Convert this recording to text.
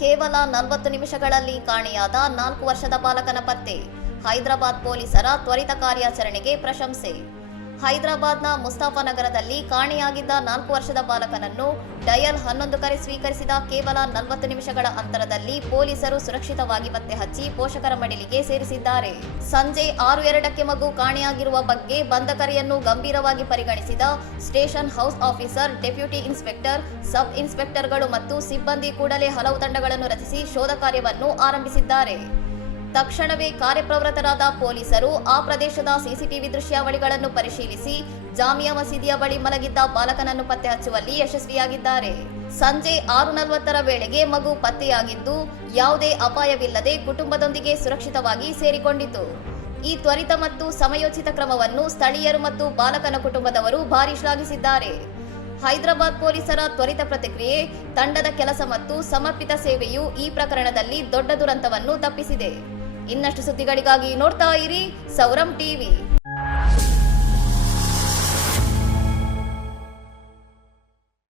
ಕೇವಲ 40 ನಿಮಿಷಗಳಲ್ಲಿ ಕಾಣೆಯಾದ 4 ವರ್ಷದ ಬಾಲಕನ ಪತ್ತೆ. ಹೈದರಾಬಾದ್ ಪೊಲೀಸರ ತ್ವರಿತ ಕಾರ್ಯಾಚರಣೆಗೆ ಪ್ರಶಂಸೆ. ಹೈದರಾಬಾದ್ನ ಮುಸ್ತಾಫನಗರದಲ್ಲಿ ಕಾಣೆಯಾಗಿದ್ದ 4 ವರ್ಷದ ಬಾಲಕನನ್ನು ಡಯಲ್ 11 ಕರೆ ಸ್ವೀಕರಿಸಿದ ಕೇವಲ 40 ನಿಮಿಷಗಳ ಅಂತರದಲ್ಲಿ ಪೊಲೀಸರು ಸುರಕ್ಷಿತವಾಗಿ ಪತ್ತೆ ಹಚ್ಚಿ ಪೋಷಕರ ಮಡಿಲಿಗೆ ಸೇರಿಸಿದ್ದಾರೆ. ಸಂಜೆ 6:02ಕ್ಕೆ ಮಗು ಕಾಣೆಯಾಗಿರುವ ಬಗ್ಗೆ ಬಂದ ಕರೆಯನ್ನು ಗಂಭೀರವಾಗಿ ಪರಿಗಣಿಸಿದ station house officer, deputy inspector, sub ಇನ್ಸ್ಪೆಕ್ಟರ್ಗಳು ಮತ್ತು ಸಿಬ್ಬಂದಿ ಕೂಡಲೇ ಹಲವು ತಂಡಗಳನ್ನು ರಚಿಸಿ ಶೋಧ ಕಾರ್ಯವನ್ನು ಆರಂಭಿಸಿದ್ದಾರೆ. ತಕ್ಷಣವೇ ಕಾರ್ಯಪ್ರವೃತ್ತರಾದ ಪೊಲೀಸರು ಆ ಪ್ರದೇಶದ ಸಿಸಿಟಿವಿ ದೃಶ್ಯಾವಳಿಗಳನ್ನು ಪರಿಶೀಲಿಸಿ ಜಾಮಿಯಾ ಮಸೀದಿಯ ಬಳಿ ಮಲಗಿದ್ದ ಬಾಲಕನನ್ನು ಪತ್ತೆ ಹಚ್ಚುವಲ್ಲಿ ಯಶಸ್ವಿಯಾಗಿದ್ದಾರೆ. ಸಂಜೆ 6:40ರ ವೇಳೆಗೆ ಮಗು ಪತ್ತೆಯಾಗಿದ್ದು ಯಾವುದೇ ಅಪಾಯವಿಲ್ಲದೆ ಕುಟುಂಬದೊಂದಿಗೆ ಸುರಕ್ಷಿತವಾಗಿ ಸೇರಿಕೊಂಡಿತು. ಈ ತ್ವರಿತ ಮತ್ತು ಸಮಯೋಚಿತ ಕ್ರಮವನ್ನು ಸ್ಥಳೀಯರು ಮತ್ತು ಬಾಲಕನ ಕುಟುಂಬದವರು ಭಾರಿ ಶ್ಲಾಘಿಸಿದ್ದಾರೆ. ಹೈದರಾಬಾದ್ ಪೊಲೀಸರ ತ್ವರಿತ ಪ್ರತಿಕ್ರಿಯೆ, ತಂಡದ ಕೆಲಸ ಮತ್ತು ಸಮರ್ಪಿತ ಸೇವೆಯು ಈ ಪ್ರಕರಣದಲ್ಲಿ ದೊಡ್ಡ ದುರಂತವನ್ನು ತಪ್ಪಿಸಿದೆ. ಇನ್ನಷ್ಟು ಸುದ್ದಿಗಳಿಗಾಗಿ ನೋಡ್ತಾ ಇರಿ ಸೌರಂ ಟಿವಿ.